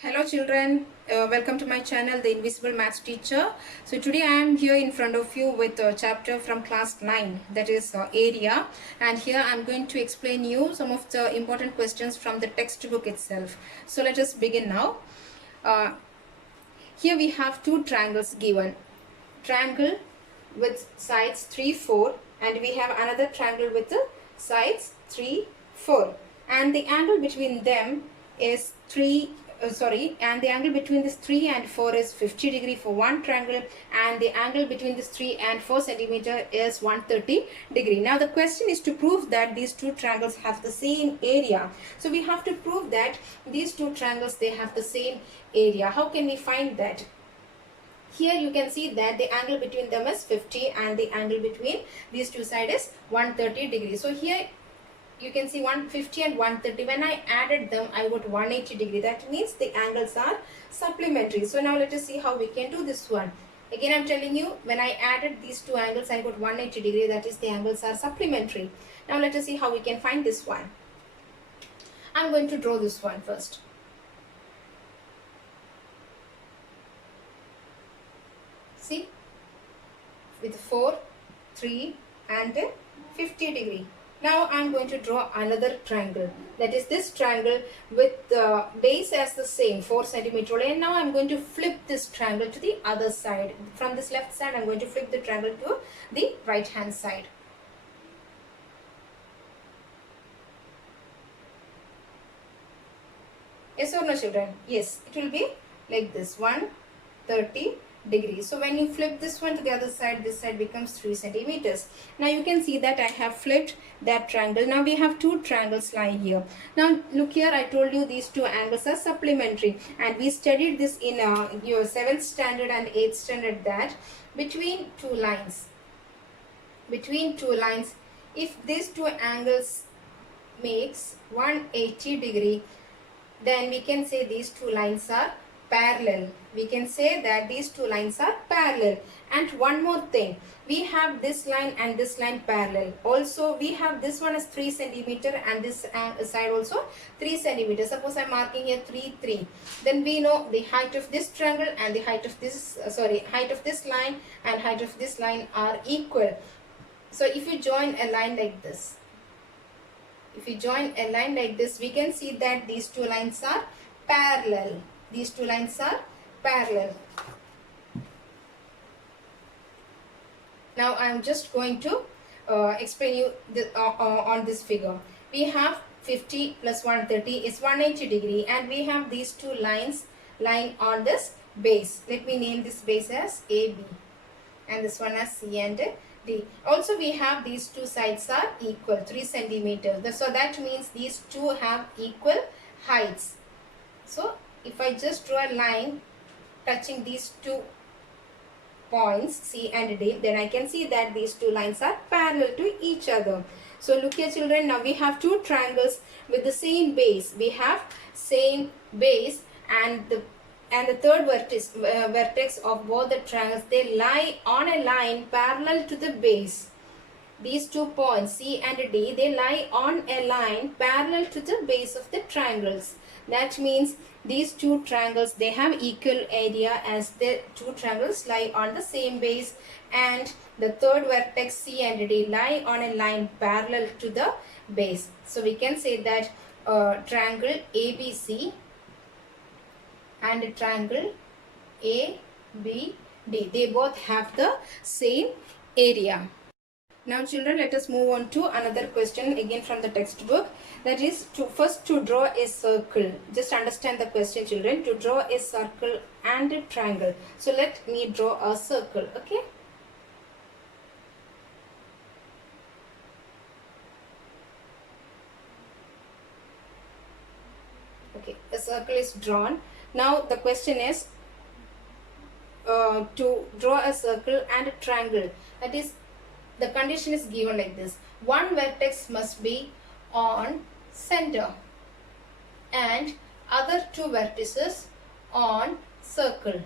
Hello children, welcome to my channel The Invisible Maths Teacher. So today I am here in front of you with a chapter from class 9, that is area, and here I am going to explain you some of the important questions from the textbook itself. So let us begin now. Uh, Here we have two triangles given. Triangle with sides 3, 4, and we have another triangle with the sides 3, 4, and the angle between them is and the angle between this 3 and 4 is 50 degree for one triangle, and the angle between this 3 and 4 centimeter is 130 degree. Now the question is to prove that these two triangles have the same area. So we have to prove that these two triangles, they have the same area. How can we find that? Here you can see that the angle between them is 50 and the angle between these two sides is 130 degrees. So here you can see 150 and 130. When I added them, I got 180 degree. That means the angles are supplementary. So now let us see how we can do this one. Again, I'm telling you, when I added these two angles, I got 180 degree. That is, the angles are supplementary. Now let us see how we can find this one. I'm going to draw this one first. See, with 4, 3 and 50 degree. Now I am going to draw another triangle, that is this triangle with the base as the same 4 centimeter, and now I am going to flip this triangle to the other side. From this left side I am going to flip the triangle to the right hand side. Yes or no children? Yes, it will be like this, 130 degree. So when you flip this one to the other side, this side becomes 3 centimeters. Now you can see that I have flipped that triangle. Now we have two triangles lying here. Now look here, I told you these two angles are supplementary, and we studied this in your 7th standard and 8th standard, that between two lines, if these two angles makes 180 degree, then we can say these two lines are parallel. We can say that these two lines are parallel. And one more thing, we have this line and this line parallel. Also we have this one as 3 centimeter and this side also 3 centimeter. Suppose I am marking here 3, 3. Then we know the height of this triangle and the height of this height of this line and height of this line are equal. So if you join a line like this, we can see that these two lines are parallel. These two lines are parallel. Now I am just going to explain you on this figure. We have 50 plus 130 is 180 degree, and we have these two lines lying on this base. Let me name this base as AB and this one as C and D. Also we have these two sides are equal, 3 centimeters. So that means these two have equal heights. So if I just draw a line touching these two points C and D, then I can see that these two lines are parallel to each other. So look here children, now we have two triangles with the same base. We have same base, and the third vertex of both the triangles, they lie on a line parallel to the base. These 2 points C and D, they lie on a line parallel to the base of the triangles. That means these two triangles, they have equal area as the two triangles lie on the same base, and the third vertex C and D lie on a line parallel to the base. So we can say that triangle ABC and a triangle ABD, they both have the same area. Now children, let us move on to another question again from the textbook. That is, to draw a circle. Just understand the question children. To draw a circle and a triangle. So let me draw a circle. Okay. Okay, a circle is drawn. Now the question is to draw a circle and a triangle. That is, the condition is given like this. One vertex must be on center and other two vertices on circle.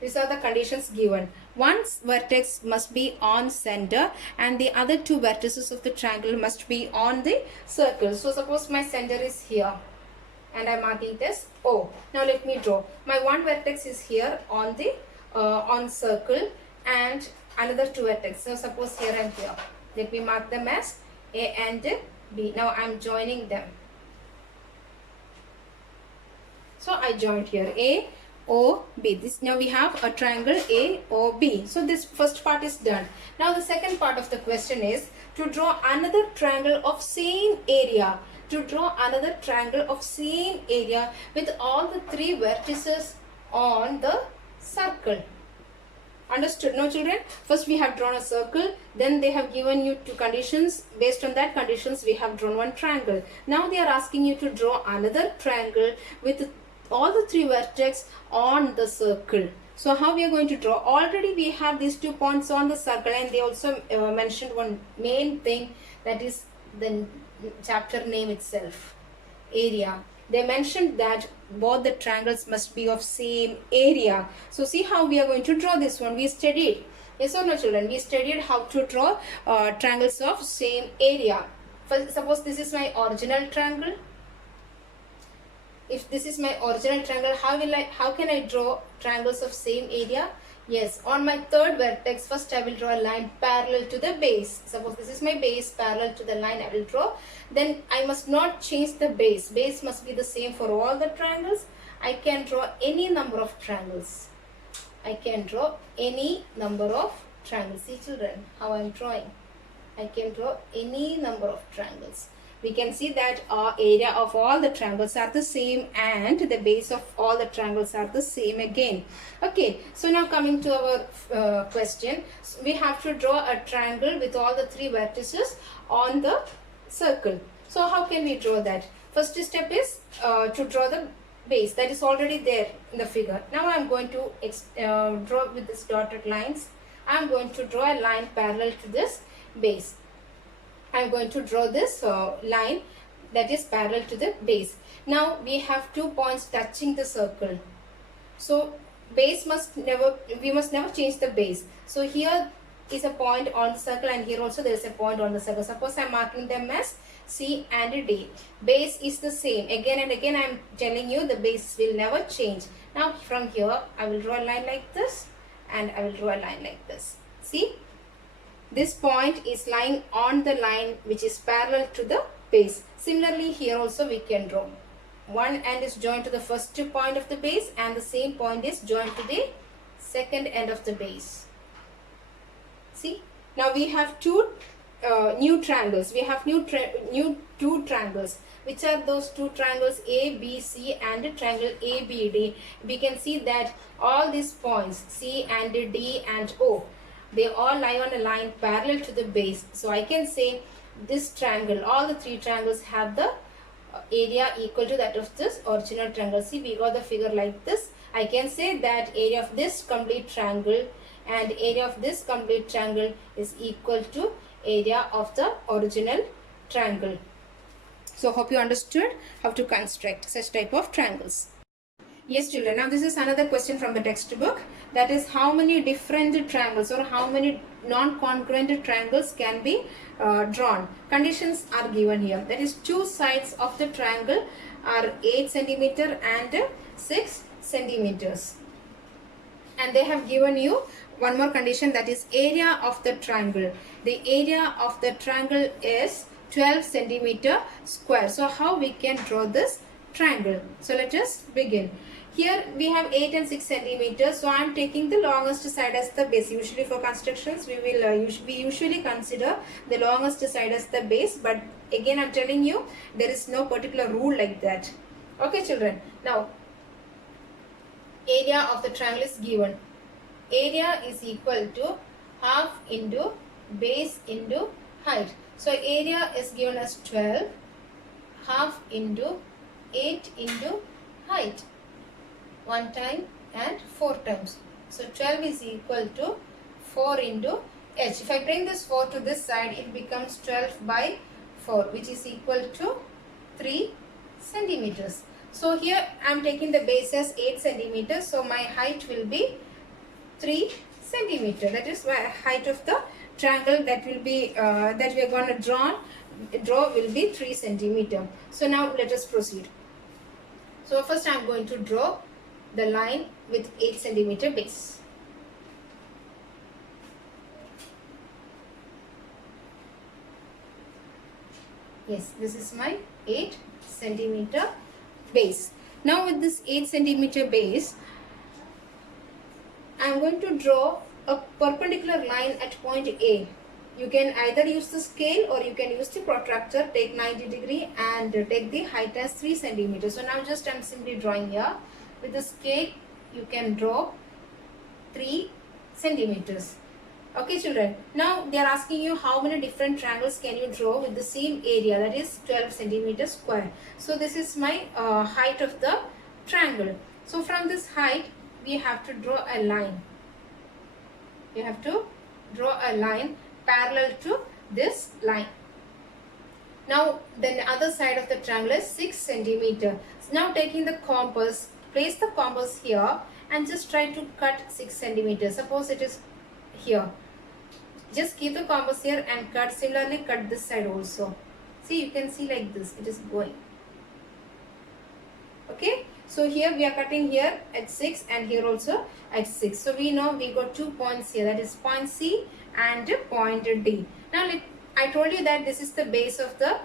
These are the conditions given. One vertex must be on center and the other two vertices of the triangle must be on the circle. So suppose my center is here. and I'm marking it as O. Now let me draw. My one vertex is here on the on circle and another two vertex. So suppose here and here. Let me mark them as A and B. Now I'm joining them. So I joined here A, O, B. This now we have a triangle A, O, B. So this first part is done. Now the second part of the question is to draw another triangle of same area. To draw another triangle of same area with all the three vertices on the circle. Understood? No, children? First we have drawn a circle, then they have given you two conditions. Based on that conditions we have drawn one triangle. Now they are asking you to draw another triangle with all the three vertex on the circle. So how we are going to draw? Already we have these 2 points on the circle, and they also mentioned one main thing, that is the chapter name itself, area. They mentioned that both the triangles must be of same area. So see how we are going to draw this one. We studied, yes or no, children? We studied how to draw triangles of same area. Suppose this is my original triangle. If this is my original triangle, how can I draw triangles of same area? Yes, on my third vertex, first I will draw a line parallel to the base. Suppose this is my base, parallel to the line I will draw. Then I must not change the base. Base must be the same for all the triangles. I can draw any number of triangles. I can draw any number of triangles. See, children, how I am drawing. I can draw any number of triangles. We can see that our area of all the triangles are the same and the base of all the triangles are the same again. Okay, so now coming to our question, so we have to draw a triangle with all the three vertices on the circle. So how can we draw that? First step is to draw the base that is already there in the figure. Now I am going to draw with this dotted lines. I am going to draw a line parallel to this base. I am going to draw this line that is parallel to the base. Now we have 2 points touching the circle. So base we must never change the base. So here is a point on the circle, and here also there is a point on the circle. Suppose I am marking them as C and D. Base is the same. Again and again I am telling you the base will never change. Now from here I will draw a line like this, and I will draw a line like this. See? This point is lying on the line which is parallel to the base. Similarly, here also we can draw. One end is joined to the first point of the base, and the same point is joined to the second end of the base. See? Now we have two new triangles. We have new two triangles. Which are those two triangles? A, B, C, and triangle A, B, D. We can see that all these points C and D and O, they all lie on a line parallel to the base. So I can say this triangle, all the three triangles have the area equal to that of this original triangle. See, we got the figure like this. I can say that area of this complete triangle and area of this complete triangle is equal to area of the original triangle. So hope you understood how to construct such type of triangles. Yes, children, now this is another question from the textbook. That is, how many different triangles or how many non-congruent triangles can be drawn? Conditions are given here. That is, two sides of the triangle are 8 centimeter and 6 centimeters. And they have given you one more condition, that is area of the triangle. The area of the triangle is 12 centimeter square. So how we can draw this triangle? So let us begin. Here we have 8 and 6 centimeters. So I am taking the longest side as the base. Usually for constructions we will we usually consider the longest side as the base. But again I am telling you, there is no particular rule like that. Okay, children. Now area of the triangle is given. Area is equal to half into base into height. So area is given as 12, half into 8 into height. 1 time and 4 times. So 12 is equal to 4 into h. If I bring this 4 to this side, it becomes 12 by 4, which is equal to 3 centimeters. So here I am taking the base as 8 centimeters. So my height will be 3 centimeters. That is my height of the triangle that will be that we are going to draw will be 3 centimeters. So now let us proceed. So first I am going to draw the line with 8 centimeter base. Yes, this is my 8 centimeter base. Now with this 8 centimeter base, I am going to draw a perpendicular line at point A. You can either use the scale or you can use the protractor. Take 90 degree and take the height as 3 centimeters. So now just I am simply drawing here. With the scale you can draw 3 centimeters. Okay children, now they are asking you how many different triangles can you draw with the same area, that is 12 centimeters square. So this is my height of the triangle. So from this height we have to draw a line. We have to draw a line parallel to this line. Now the other side of the triangle is 6 centimeter. So now taking the compass, place the compass here and just try to cut 6 centimeters. Suppose it is here. Just keep the compass here and cut. Similarly cut this side also. See, you can see like this, it is going. Okay, so here we are cutting here at 6 and here also at 6. So we know we got 2 points here, that is point C and point D. Now I told you that this is the base of the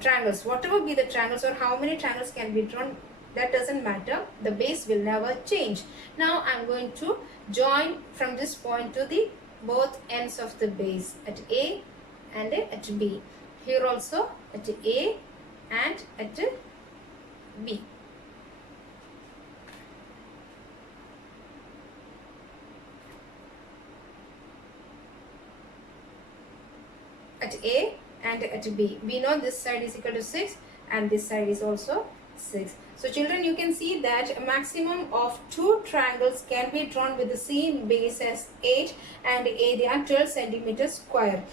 triangles. Whatever be the triangles or how many triangles can be drawn, that doesn't matter. The base will never change. Now I am going to join from this point to the both ends of the base at A and at B. Here also at A and at B. At A and at B. We know this side is equal to 6 and this side is also 6. So children, you can see that a maximum of 2 triangles can be drawn with the same base as 8 and area 12 centimeters square.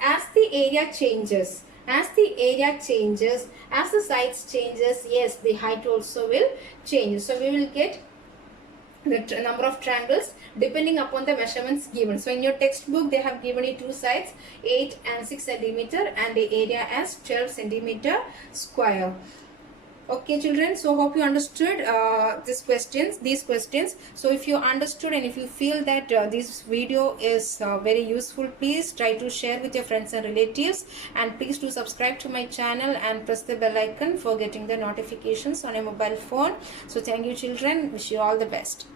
As the area changes, as the size changes, yes, the height also will change. So we will get the number of triangles depending upon the measurements given. So in your textbook they have given you 2 sides, 8 and 6 centimeter and the area as 12 centimeter square. Okay children, so hope you understood these questions. So if you understood and if you feel that this video is very useful, please try to share with your friends and relatives, and please do subscribe to my channel and press the bell icon for getting the notifications on your mobile phone. So thank you children, wish you all the best.